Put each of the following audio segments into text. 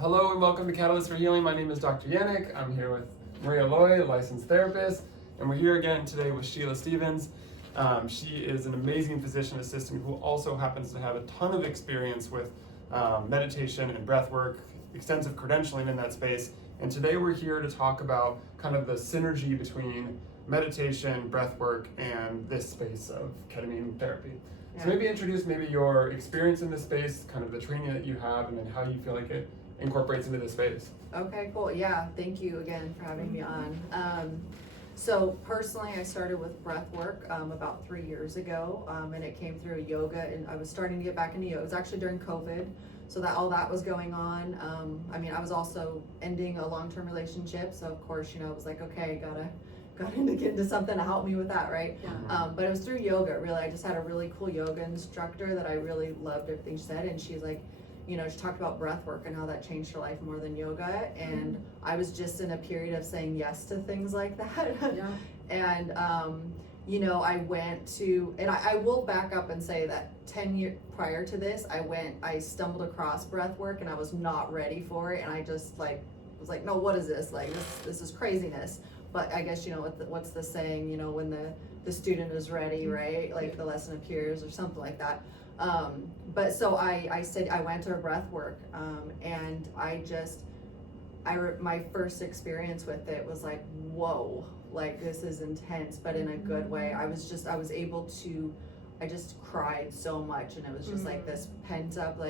Hello and welcome to Catalyst for Healing. My name is Dr. Yanuck. I'm here with Maria Lloyd, a licensed therapist, and we're here again today with Sheila Stevens. She is an amazing physician assistant who also happens to have a ton of experience with meditation and breath work, extensive credentialing in that space. And today we're here to talk about kind of the synergy between meditation, breath work, and this space of ketamine therapy. Yeah. So maybe introduce your experience in this space, kind of the training that you have, and then how you feel like it incorporates into this space. Okay, cool. Yeah, thank you again for having me on. So personally, I started with breath work about 3 years ago, and it came through yoga, and I was starting to get back into yoga. It was actually during COVID, so that all that was going on. I was also ending a long-term relationship, so of course, I was like, okay, got to get into something to help me with that, right? Yeah. But it was through yoga, really. I just had a really cool yoga instructor that I really loved everything she said, and she's like, she talked about breath work and how that changed her life more than yoga. And I was just in a period of saying yes to things like that. Yeah. And, I went to, and I will back up and say that 10 years prior to this, I stumbled across breath work and I was not ready for it. And I just was like, no, what is this? Like, this is craziness. But I guess, what's the saying, when the student is ready, right? Like the lesson appears or something like that. But so I said, I went to a breath work, and my first experience with it was like, whoa, like this is intense, but in a good way. I just cried so much, and it was just like this pent up,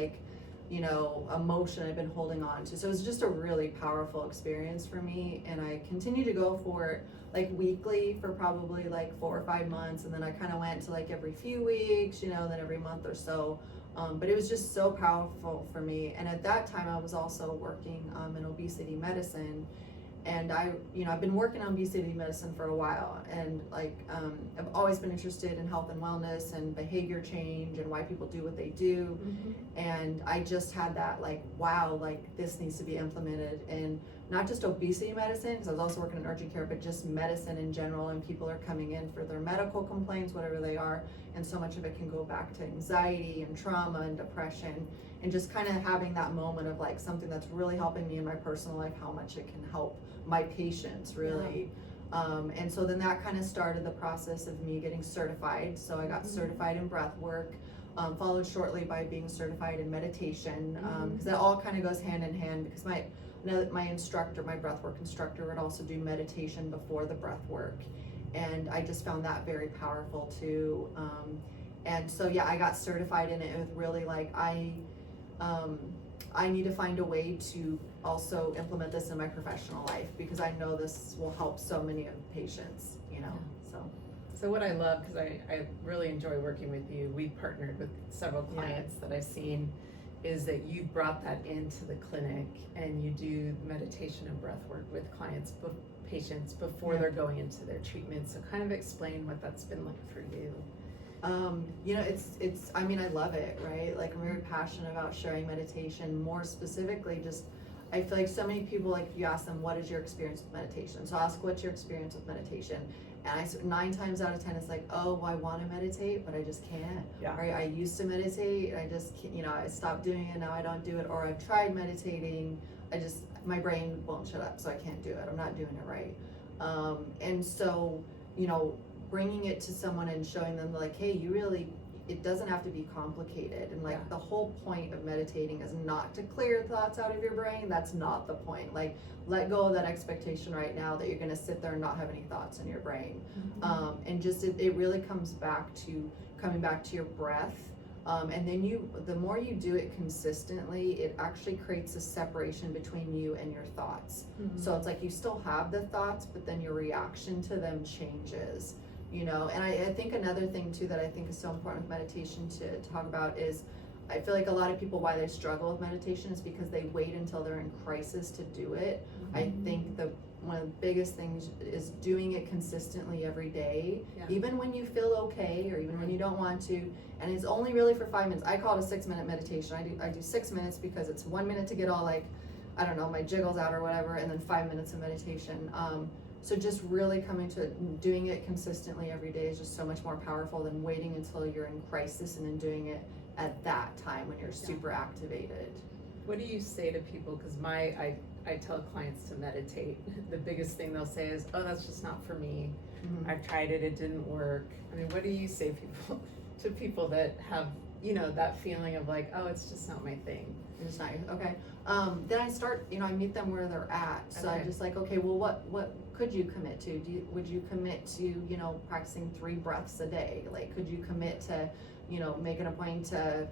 emotion I've been holding on to. So it was just a really powerful experience for me, and I continued to go for it weekly for probably 4 or 5 months, and then I kind of went to every few weeks, then every month or so. But it was just so powerful for me. And at that time I was also working in obesity medicine, and I've been working on obesity medicine for a while, and I've always been interested in health and wellness and behavior change and why people do what they do. And I just had that wow, this needs to be implemented in not just obesity medicine, because I was also working in urgent care, but just medicine in general. And people are coming in for their medical complaints, whatever they are, and so much of it can go back to anxiety and trauma and depression, and just kind of having that moment of something that's really helping me in my personal life, how much it can help my patients, really. And so then that kind of started the process of me getting certified. So I got certified in breath work, followed shortly by being certified in meditation, because that all kind of goes hand in hand, because my instructor, my breathwork instructor, would also do meditation before the breath work, and I just found that very powerful too. And so yeah, I got certified in it with really I need to find a way to also implement this in my professional life, because I know this will help so many of the patients, So what I love, because I really enjoy working with you, we've partnered with several clients that I've seen, is that you brought that into the clinic and you do meditation and breath work with patients before they're going into their treatment. So kind of explain what that's been like for you. I love it, right? I'm very passionate about sharing meditation. More specifically, I feel like so many people, if you ask them, what is your experience with meditation? So ask, what's your experience with meditation? And 9 times out of 10, it's oh, well, I want to meditate, but I just can't. Yeah. Or I used to meditate, I just can't, I stopped doing it, now I don't do it. Or I've tried meditating, my brain won't shut up, so I can't do it. I'm not doing it right. And so, bringing it to someone and showing them hey, it doesn't have to be complicated. And the whole point of meditating is not to clear thoughts out of your brain. That's not the point. Let go of that expectation right now that you're going to sit there and not have any thoughts in your brain. And just it really comes back to coming back to your breath. And then the more you do it consistently, it actually creates a separation between you and your thoughts. So it's you still have the thoughts, but then your reaction to them changes. And I think another thing too that I think is so important with meditation to talk about is, I feel like a lot of people, why they struggle with meditation is because they wait until they're in crisis to do it. I think one of the biggest things is doing it consistently every day, even when you feel okay or even when you don't want to. And it's only really for 5 minutes. I call it a 6-minute meditation. I do 6 minutes because it's 1 minute to get all my jiggles out or whatever, and then 5 minutes of meditation. So just really coming to doing it consistently every day is just so much more powerful than waiting until you're in crisis and then doing it at that time when you're super activated. What do you say to people? Because I tell clients to meditate. The biggest thing they'll say is, oh, that's just not for me. Mhm. I've tried it, it didn't work. I mean, what do you say to people that have, that feeling of like, oh, it's just not my thing? It's not, okay. Then I start, I meet them where they're at. So I'm Okay. just like, okay, well, what could you commit to? Would you commit to, practicing 3 breaths a day? Like, could you commit to, making a point to,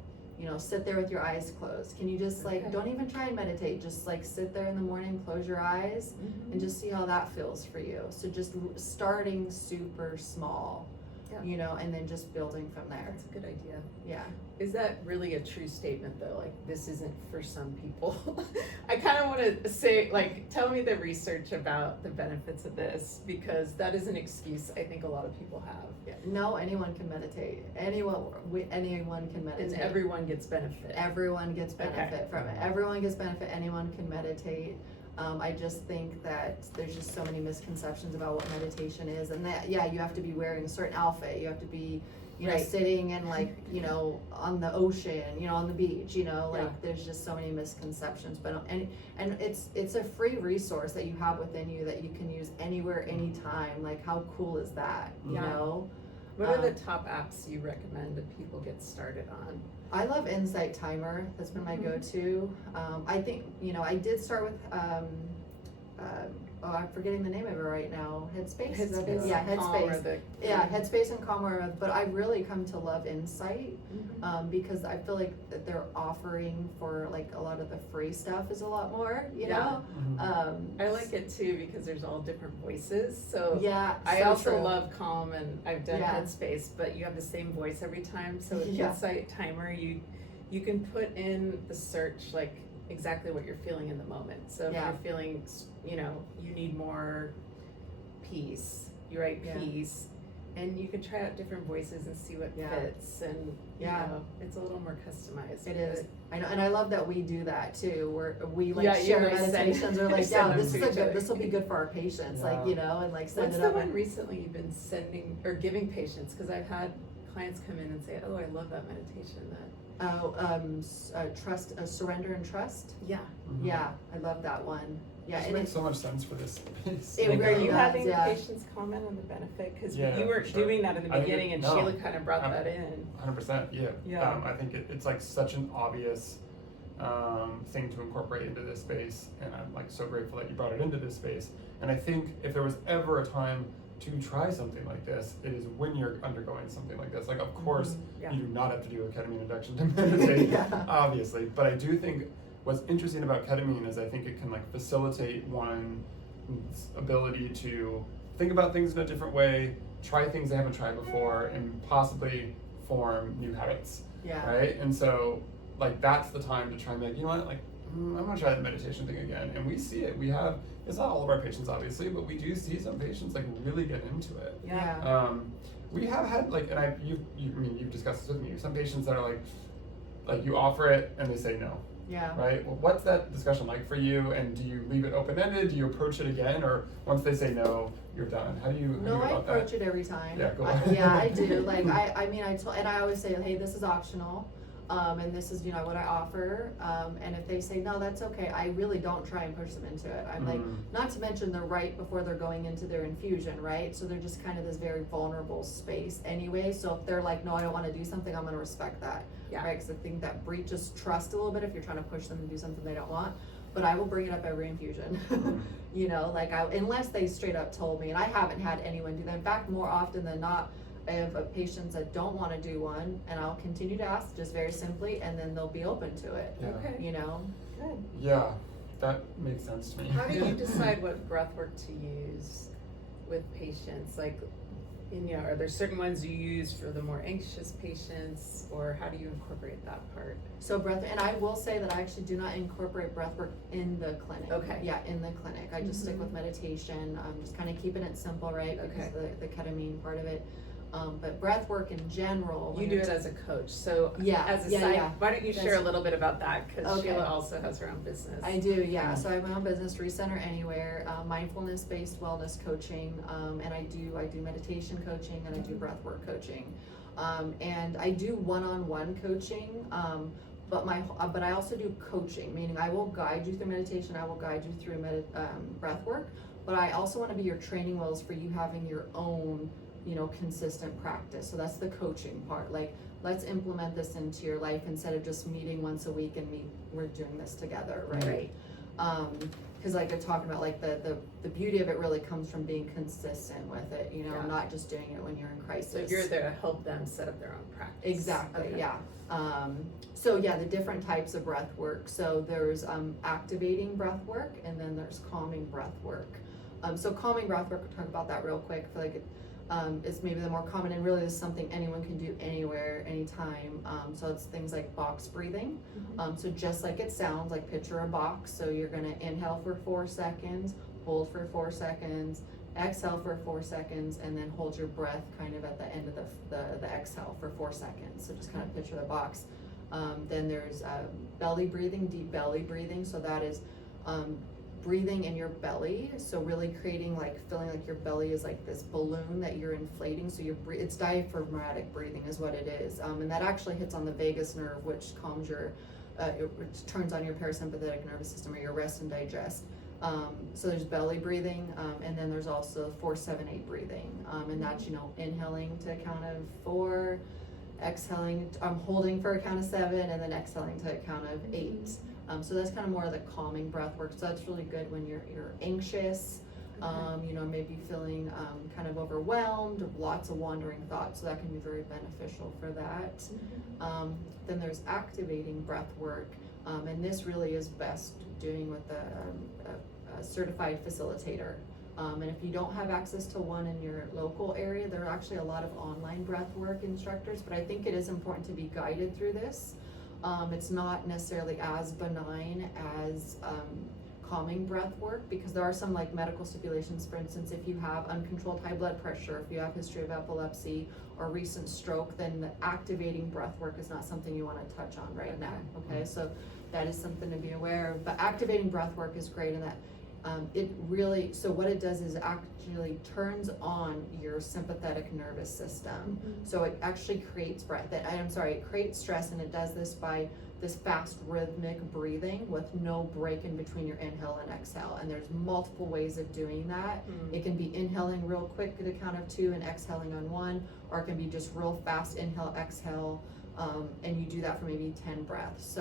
sit there with your eyes closed? Can you just Okay. don't even try and meditate. Just like sit there in the morning, close your eyes, and just see how that feels for you. So just starting super small, Yeah. and then just building from there. That's a good idea. Yeah. Is that really a true statement though? Like, this isn't for some people? I kind of want to say, like, tell me the research about the benefits of this, because that is an excuse I think a lot of people have. Yeah. No, anyone can meditate. Anyone can meditate. And everyone gets benefit. Everyone gets benefit Okay. from it. Everyone gets benefit. Anyone can meditate. I just think that there's just so many misconceptions about what meditation is, and that you have to be wearing a certain outfit. You have to be, Right. sitting and like, on the ocean, on the beach. Yeah. There's just so many misconceptions. But and it's a free resource that you have within you that you can use anywhere, anytime. Like, how cool is that? You Yeah. know. What are the top apps you recommend that people get started on? I love Insight Timer. That's been my go-to. I think, I did start with, I'm forgetting the name of it right now. Headspace? Is that it? Headspace. Yeah, Calm or Headspace. Yeah, Headspace and Calm but I really come to love Insight, because I feel like that they're offering for like a lot of the free stuff is a lot more, you Yeah. know? I like it too because there's all different voices. So Yeah, I so also true. love Calm, and I've done Yeah. Headspace, but you have the same voice every time. So with Yeah. Insight Timer, you can put in the search like exactly what you're feeling in the moment. So if Yeah. you're feeling, you need more peace, you write Yeah. peace, and you can try out different voices and see what Yeah. fits. And Yeah. it's a little more customized. It is. I know, and I love that we do that too. We like Yeah, you share guys send- meditations. Or like, send yeah, them this to is a each good. other. This will be good for our patients. Like, Yeah. and like send What's it the up. one and- recently you've been sending or giving patients? Because I've had clients come in and say, "Oh, I love that meditation." Trust, surrender and trust. Yeah. Mhm. Yeah, I love that one. Yeah, It and makes so much sense for this space. It Like, really are you does, having yeah. patients comment on the benefit? Because Yeah, you were for sure. doing that in the I think beginning, and no. Sheila kind of brought I'm- that in. 100%, yeah. Yeah. I think it's like such an obvious thing to incorporate into this space, and I'm like so grateful that you brought it into this space. And I think if there was ever a time to try something like this, it is when you're undergoing something like this. Like, of course, Yeah. you do not have to do a ketamine induction to meditate, Yeah. obviously. But I do think what's interesting about ketamine is I think it can like facilitate one's ability to think about things in a different way, try things they haven't tried before, and possibly form new habits. Yeah. Right? And so, like, that's the time to try and be like, you know what, like, I'm gonna try the meditation thing again. And we see it. We have, it's not all of our patients, obviously, but we do see some patients like really get into it. Yeah. We have had like, and you've discussed this with me, some patients that are like you offer it and they say no. Yeah. Right? Well, what's that discussion like for you? And do you leave it open-ended? Do you approach it again? Or once they say no, you're done? How do you No, go I about approach that? it every time. Yeah, go I on. do. Like, and I always say, hey, this is optional. And this is, what I offer. And if they say, no, that's okay, I really don't try and push them into it. I'm like, not to mention they're right before they're going into their infusion, right? So they're just kind of this very vulnerable space anyway. So if they're like, no, I don't want to do something, I'm going to respect that. Yeah. Right? Because I think that breaches trust a little bit if you're trying to push them to do something they don't want. But I will bring it up every infusion. Unless they straight up told me, and I haven't had anyone do that. In fact, more often than not, I have patients that don't want to do one, and I'll continue to ask just very simply, and then they'll be open to it. Yeah. Okay. Good. Yeah, that makes sense to me. How do you decide what breath work to use with patients? Like, are there certain ones you use for the more anxious patients, or how do you incorporate that part? So and I will say that I actually do not incorporate breath work in the clinic. Okay. Yeah, in the clinic. I just stick with meditation. I'm just kind of keeping it simple, right? Because the ketamine part of it. But breath work in general. You do it as a coach, so Yeah, as a yeah, side, yeah. why don't you share a little bit about that? Because Okay. Sheila also has her own business. I do, yeah. So I have my own business, Recenter Anywhere, mindfulness-based wellness coaching, and I do meditation coaching, and I do breathwork coaching, and I do one-on-one coaching. but but I also do coaching, meaning I will guide you through meditation, I will guide you through breath work, but I also want to be your training wheels for you having your own, you know, consistent practice. So that's the coaching part. Like, let's implement this into your life instead of just meeting once a week and we're doing this together, right? Because like you're talking about, like the beauty of it really comes from being consistent with it, you know, not just doing it when you're in crisis. So you're there to help them set up their own practice. Exactly, Okay. yeah. So yeah, the different types of breath work. So there's activating breath work, and then there's calming breath work. So calming breath work, we'll talk about that real quick. I feel like it's maybe the more common, and really is something anyone can do anywhere, anytime. So it's things like box breathing. So just like it sounds, like picture a box. So you're gonna inhale for 4 seconds, hold for 4 seconds, exhale for 4 seconds, and then hold your breath kind of at the end of the exhale for 4 seconds. So just kind of picture the box. Then there's belly breathing, deep belly breathing. So that is breathing in your belly, so really creating, like, feeling like your belly is like this balloon that you're inflating. So it's diaphragmatic breathing is what it is, and that actually hits on the vagus nerve, which calms your which turns on your parasympathetic nervous system, or your rest and digest. So there's belly breathing, and then there's also 4-7-8 breathing, and that's, you know, inhaling to a count of 4, exhaling, holding for a count of 7, and then exhaling to a count of 8. So that's kind of more of the calming breath work. So that's really good when you're anxious, you know, maybe feeling kind of overwhelmed, lots of wandering thoughts. So that can be very beneficial for that. Then there's activating breath work, and this really is best doing with a certified facilitator. And if you don't have access to one in your local area, there are actually a lot of online breath work instructors, but I think it is important to be guided through this. It's not necessarily as benign as calming breath work, because there are some, like, medical stipulations. For instance, if you have uncontrolled high blood pressure, if you have history of epilepsy or recent stroke, then the activating breath work is not something you want to touch on right now. Okay, so that is something to be aware of. But activating breath work is great in that it really, so what it does is actually turns on your sympathetic nervous system. So it actually creates it creates stress, and it does this by this fast rhythmic breathing with no break in between your inhale and exhale. And there's multiple ways of doing that. It can be inhaling real quick at a count of 2 and exhaling on 1, or it can be just real fast inhale, exhale, and you do that for maybe 10 breaths.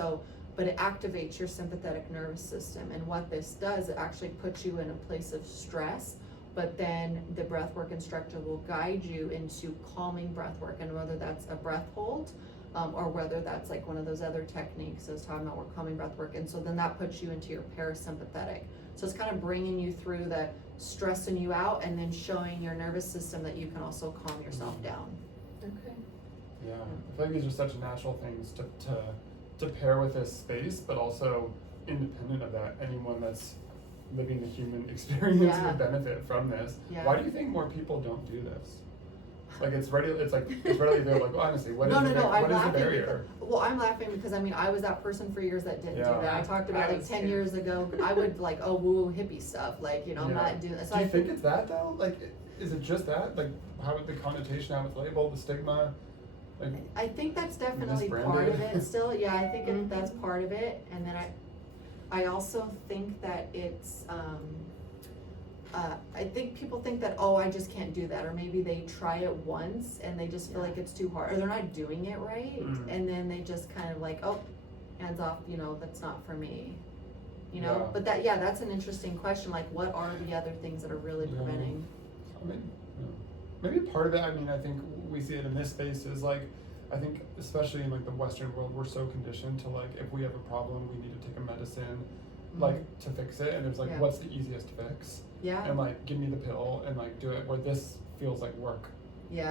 But it activates your sympathetic nervous system, and what this does, it actually puts you in a place of stress, but then the breathwork instructor will guide you into calming breathwork, and whether that's a breath hold, or whether that's like one of those other techniques I was talking about, we're calming breathwork, and so then that puts you into your parasympathetic. So it's kind of bringing you through the stressing you out, and then showing your nervous system that you can also calm yourself down. Okay. Yeah, I feel like these are such natural things to pair with this space, but also independent of that, anyone that's living the human experience would benefit from this. Why do you think more people don't do this? Like, it's readily there. Like, honestly, what is the barrier? Well, I'm laughing because, I mean, I was that person for years that didn't do that. I talked about, like, 10 years ago, I would, like, oh, woo hippie stuff, like, you know, I'm not doing this. Do you think it's that, though? Like, is it just that? Like, how the connotation, how it's labeled, the stigma? Like, I think that's definitely part of it still. Yeah, I think that's part of it. And then I also think that it's, I think people think that, oh, I just can't do that, or maybe they try it once and they just feel like it's too hard, or they're not doing it right, and then they just kind of like, oh, hands off, you know, that's not for me, you know. But that's an interesting question. Like, what are the other things that are really preventing? I mean, maybe part of it, I mean, I think we see it in this space is, like, I think especially in, like, the Western world, we're so conditioned to, like, if we have a problem, we need to take a medicine, like, to fix it, and it's like, what's the easiest fix? And, like, give me the pill and, like, do it, where this feels like work. You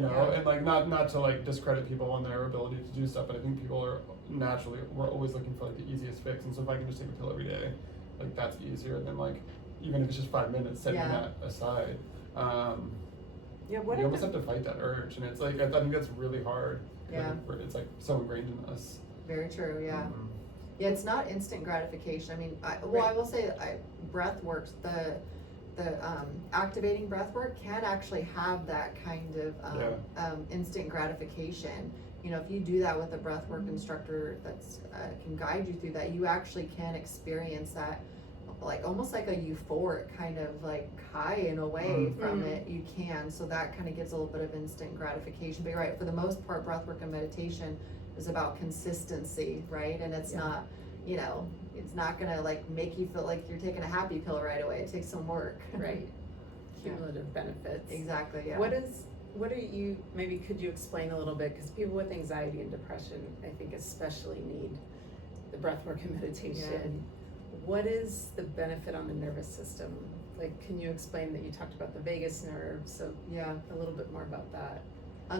know, and, like, not to, like, discredit people on their ability to do stuff, but I think people are naturally, we're always looking for, like, the easiest fix, and so if I can just take a pill every day, like, that's easier than, like, even if it's just 5 minutes, setting that aside. You almost have to fight that urge, and it's like, I think that's really hard. It's like so ingrained in us. Very true. Yeah, it's not instant gratification. I mean, I will say breath works, the activating breath work can actually have that kind of instant gratification. if you do that with a breathwork instructor that's can guide you through that, you actually can experience that, like almost like a euphoric kind of like high in a way from it. You can, so that kind of gives a little bit of instant gratification. But you're right, for the most part, breathwork and meditation is about consistency, right? And it's not, it's not gonna like make you feel like you're taking a happy pill right away. It takes some work. Right. Cumulative benefits. Exactly, yeah. What are you, maybe could you explain a little bit, because people with anxiety and depression, I think especially need the breathwork and meditation. What is the benefit on the nervous system? Like, can you explain that you talked about the vagus nerve, so a little bit more about that?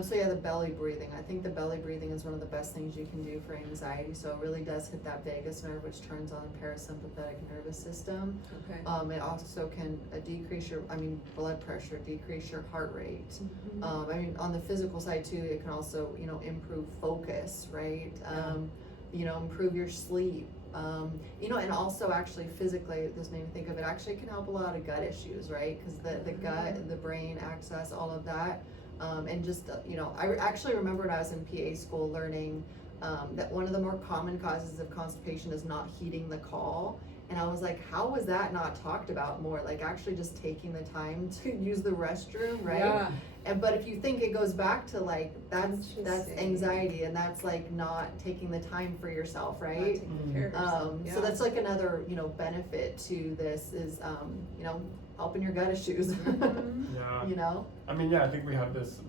So the belly breathing. I think the belly breathing is one of the best things you can do for anxiety. So it really does hit that vagus nerve, which turns on the parasympathetic nervous system. Okay. It also can decrease your, blood pressure, decrease your heart rate. On the physical side too, it can also, improve focus, right? Improve your sleep. And also actually physically, this made me think of it, actually can help a lot of gut issues, right? Because the gut, the brain access, all of that. And just, I actually remember when I was in PA school learning that one of the more common causes of constipation is not heeding the call. And I was like, how was that not talked about more? Like actually just taking the time to use the restroom, right? Yeah. But if you think, it goes back to like, that's anxiety, and that's like not taking the time for yourself, right? Not taking care of yourself. So that's like another, benefit to this is, helping your gut issues. I think we have this,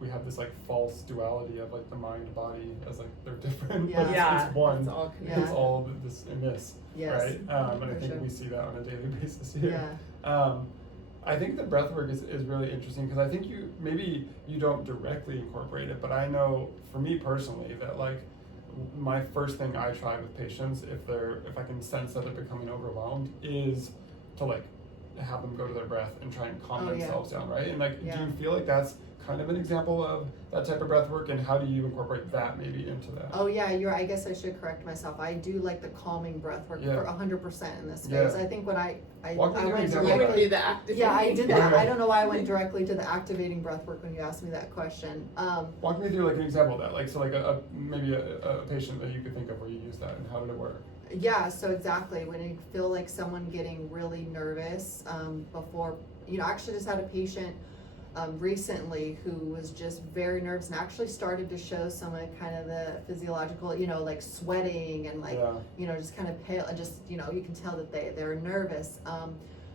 we have this like false duality of like the mind body as like they're different, but it's one. It's all connected. It's all this and this, right? And I think we see that on a daily basis here. I think the breathwork is really interesting because I think maybe you don't directly incorporate it, but I know for me personally that like my first thing I try with patients, if I can sense that they're becoming overwhelmed, is to like have them go to their breath and try and calm themselves down, right? And like, do you feel like that's kind of an example of that type of breath work, and how do you incorporate that maybe into that? I guess I should correct myself. I do like the calming breath work for 100% in this space. I think when I went directly, the activating. I did that. I don't know why I went directly to the activating breath work when you asked me that question. Walk me through like an example of that, like so like maybe a patient that you could think of where you use that, and how did it work? So exactly, when you feel like someone getting really nervous before, actually just had a patient recently who was just very nervous and actually started to show some of kind of the physiological, like sweating and like, just kind of pale, just, you can tell that they're nervous.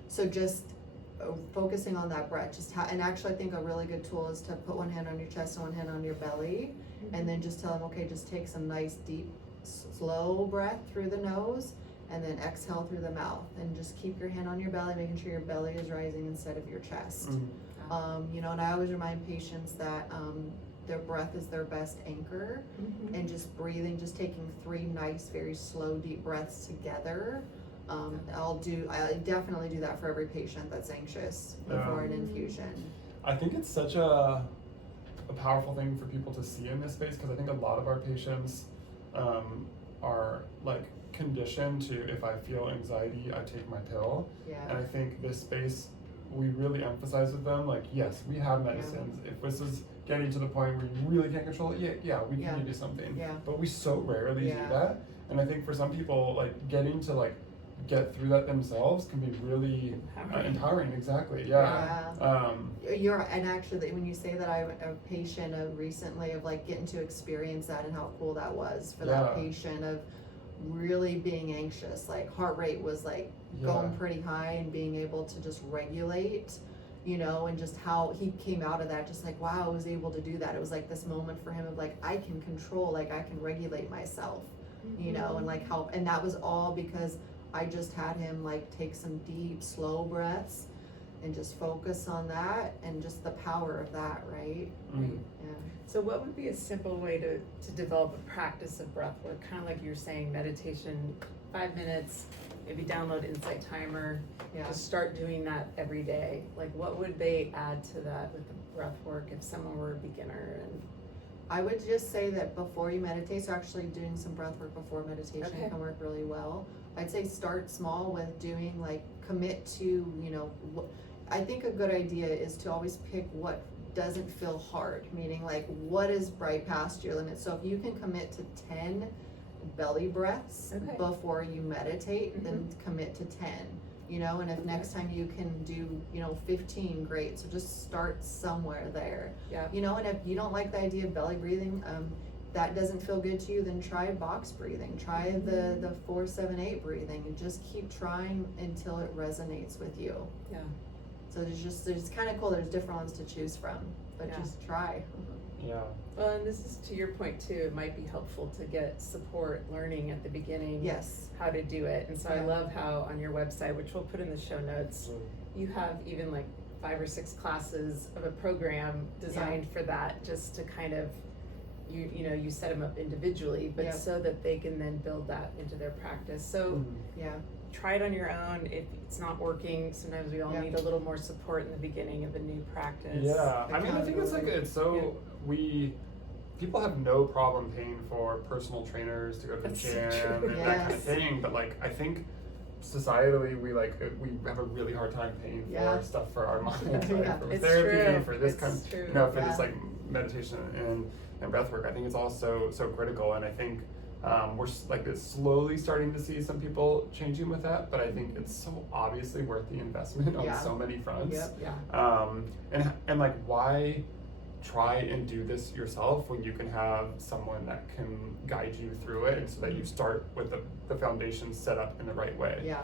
So just focusing on that breath, and actually I think a really good tool is to put one hand on your chest and one hand on your belly, and then just tell them, okay, just take some nice deep slow breath through the nose and then exhale through the mouth, and just keep your hand on your belly, making sure your belly is rising instead of your chest. And I always remind patients that their breath is their best anchor, and just breathing, just taking 3 nice, very slow, deep breaths together. I definitely do that for every patient that's anxious before an infusion. I think it's such a powerful thing for people to see in this space, because I think a lot of our patients are like conditioned to, if I feel anxiety, I take my pill. And I think this space, we really emphasize with them, like, yes, we have medicines. If this is getting to the point where you really can't control it, we can give you something. But we so rarely do that. And I think for some people, like getting to like get through that themselves can be really empowering. Exactly. And actually, when you say that, I'm a patient of recently of like getting to experience that, and how cool that was for that patient of really being anxious. Like heart rate was like going pretty high, and being able to just regulate, and just how he came out of that, just like, wow, I was able to do that. It was like this moment for him of like, I can control, like I can regulate myself, and like how, and that was all because I just had him like take some deep, slow breaths and just focus on that, and just the power of that, right? So what would be a simple way to develop a practice of breath work? Kind of like you were saying, meditation, 5 minutes, maybe download Insight Timer, just start doing that every day. Like what would they add to that with the breath work if someone were a beginner? And I would just say that before you meditate, so actually doing some breath work before meditation can work really well. I'd say start small with doing, like, commit to, I think a good idea is to always pick what doesn't feel hard, meaning like what is right past your limit. So if you can commit to 10 belly breaths Okay. before you meditate, then commit to 10. You know, and if next time you can do, 15, great. So just start somewhere there. Yeah. You know, and if you don't like the idea of belly breathing, that doesn't feel good to you, then try box breathing. Try the 4-7-8 breathing, and just keep trying until it resonates with you. Yeah. So there's kind of cool. There's different ones to choose from, but Yeah. just try. Yeah. Well, and this is to your point too, it might be helpful to get support learning at the beginning. Yes. How to do it. And so I Yeah. love how on your website, which we'll put in the show notes, you have even like 5 or 6 classes of a program designed for that, just to kind of, you set them up individually, but Yep. so that they can then build that into their practice. So Yeah. try it on your own. If it's not working, sometimes we all Yeah. need a little more support in the beginning of a new practice. Yeah, I mean, I think it's like, it's so, people have no problem paying for personal trainers to go to the That's so gym true. and that kind of Yes. thing, but like, I think societally, we have a really hard time paying Yeah. for stuff for our minds, Yeah. right? For It's therapy, true. for this It's kind, true. for Yeah. this like meditation and breathwork. I think it's all so critical, and I think we're it's slowly starting to see some people changing with that, but I think it's so obviously worth the investment on Yeah. so many fronts. Yep. Yeah. And like, why try and do this yourself when you can have someone that can guide you through it, and so that you start with the foundation set up in the right way. Yeah.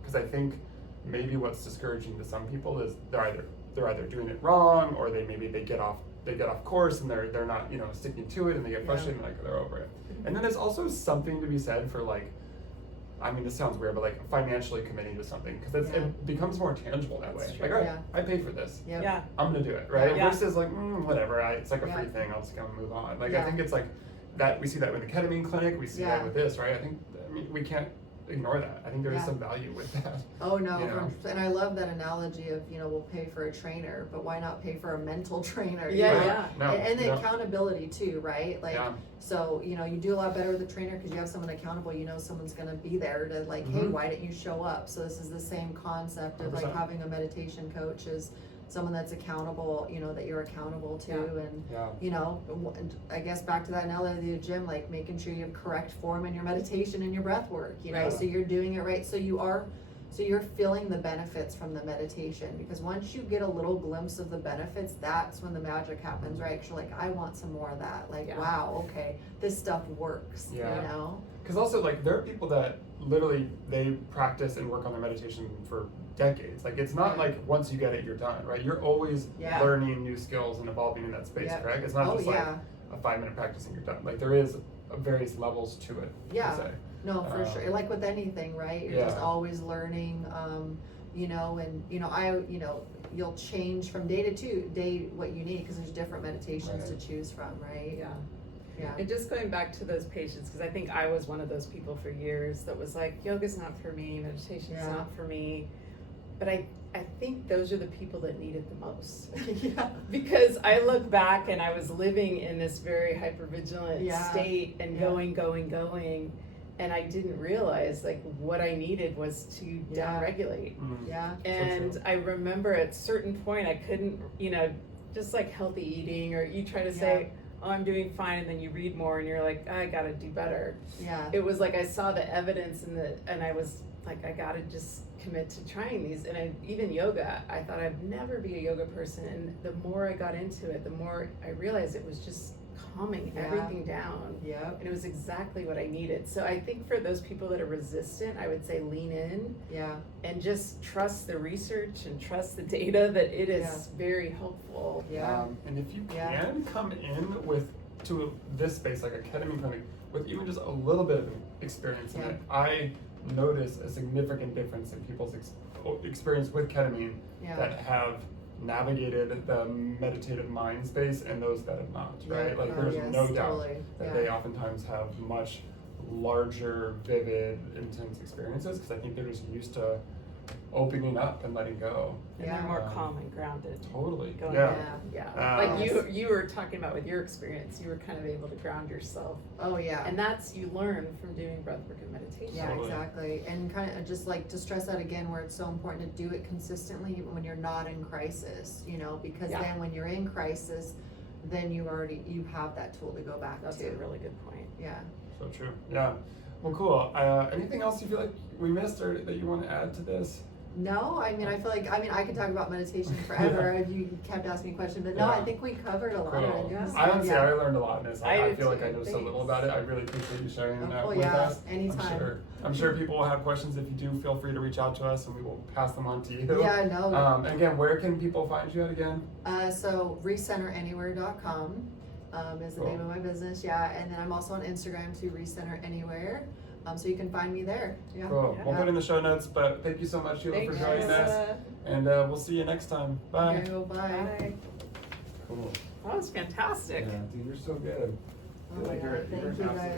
Because I think maybe what's discouraging to some people is they're either doing it wrong, or they get off course and they're not sticking to it, and they get frustrated and like they're over it. And then there's also something to be said for like, I mean, this sounds weird, but like financially committing to something, because Yeah. it becomes more tangible that That's way. true. Like, all right, Yeah. I pay for this. Yep. Yeah. I'm gonna do it, right? Yeah. Versus like, whatever, it's like a Yeah. free thing, I'll just go and move on. Like, Yeah. I think it's like that, we see that with the ketamine clinic, we see that Yeah. with this, right? I mean, we can't ignore that. I think there is Yeah. some value with that. Oh no, You know? and I love that analogy of, we'll pay for a trainer, but why not pay for a mental trainer? Yeah, you know? yeah. No, And the no. accountability too, right? Like, Yeah. so, you do a lot better with a trainer because you have someone accountable, someone's gonna be there to like, hey, Mhm. why didn't you show up? So this is the same concept of like 100%. having a meditation coach is someone that's accountable, that you're accountable to, Yeah. Yeah. and I guess back to that analogy of the gym, like making sure you have correct form in your meditation and your breath work, Right. so you're doing it right. So you're feeling the benefits from the meditation, because once you get a little glimpse of the benefits, that's when the magic happens, right? 'Cause you're like, I want some more of that. Like, Yeah. wow, okay, this stuff works, Yeah. Because also, like, there are people that literally, they practice and work on their meditation for decades. Like, it's not like once you get it, you're done, right? You're always Yeah. learning new skills and evolving in that space, Yeah. correct? It's not Oh, just yeah. like a 5-minute practice and you're done. Like, there is various levels to it, Yeah. I'd say. No, for sure. Um, Like with anything, right? You're just yeah. always learning, you'll change from day to day what you need, because there's different meditations Right. to choose from, right? Yeah. Yeah. And just going back to those patients, because I think I was one of those people for years that was like, yoga's not for me, meditation's Yeah. not for me. But I think those are the people that need it the most. Yeah. Because I look back and I was living in this very hypervigilant Yeah. state and Yeah. going, and I didn't realize like what I needed was to Yeah. downregulate. Yeah. And true. I remember at a certain point I couldn't, just like healthy eating, or you try to say, oh, I'm doing fine, and then you read more and you're like, I gotta do better. Yeah. It was like I saw the evidence and I was like, I gotta just commit to trying these. And even yoga, I thought I'd never be a yoga person, and the more I got into it, the more I realized it was just calming Yeah. everything down. Yep. And it was exactly what I needed. So I think for those people that are resistant, I would say lean in Yeah. and just trust the research and trust the data that it is Yeah. very helpful. Yeah. And if you Yeah. can come in to this space, like a ketamine clinic, with even just a little bit of experience in Yeah. it, I notice a significant difference in people's experience with ketamine Yeah. that have navigated the meditative mind space and those that have not, right? Yeah. Like, Oh, there's yes, no doubt totally. that Yeah. they oftentimes have much larger, vivid, intense experiences, because I think they're just used to opening up and letting go. And they're more Um, calm and grounded. Totally. Going Yeah. Yeah. Um, Like you were talking about with your experience, you were kind of able to ground yourself. Oh yeah. And that's, you learn from doing breathwork and meditation. Yeah, Totally. exactly. And kind of just like to stress that again, where it's so important to do it consistently even when you're not in crisis, you know, because Yeah. then when you're in crisis, then you have that tool to go back That's to. a really good point. Yeah. So true. Yeah. Well, cool. Anything else you feel like we missed or that you want to add to this? No, I mean, I feel like, I could talk about meditation forever if you kept asking questions, but no, Yeah. I think we covered a lot of Cool. it. Yeah. I honestly, Yeah. I learned a lot in this. I I do feel like too. I know so Thanks. little about it. I really appreciate you sharing that Oh, with yeah. us. Anytime. I'm sure people will have questions. If you do, feel free to reach out to us and we will pass them on to you. Yeah, no. And again, where can people find you at again? So recenteranywhere.com is the name of my business. Yeah. And then I'm also on Instagram to recenteranywhere. So you can find me there. Yeah. Cool. Yeah. We'll put in the show notes, but thank you so much, Sheila, Thanks, for joining us. And we'll see you next time. Bye. Okay, well, bye. Bye. Cool. That was fantastic. Yeah, dude, you're so good. Oh my God, thank you guys.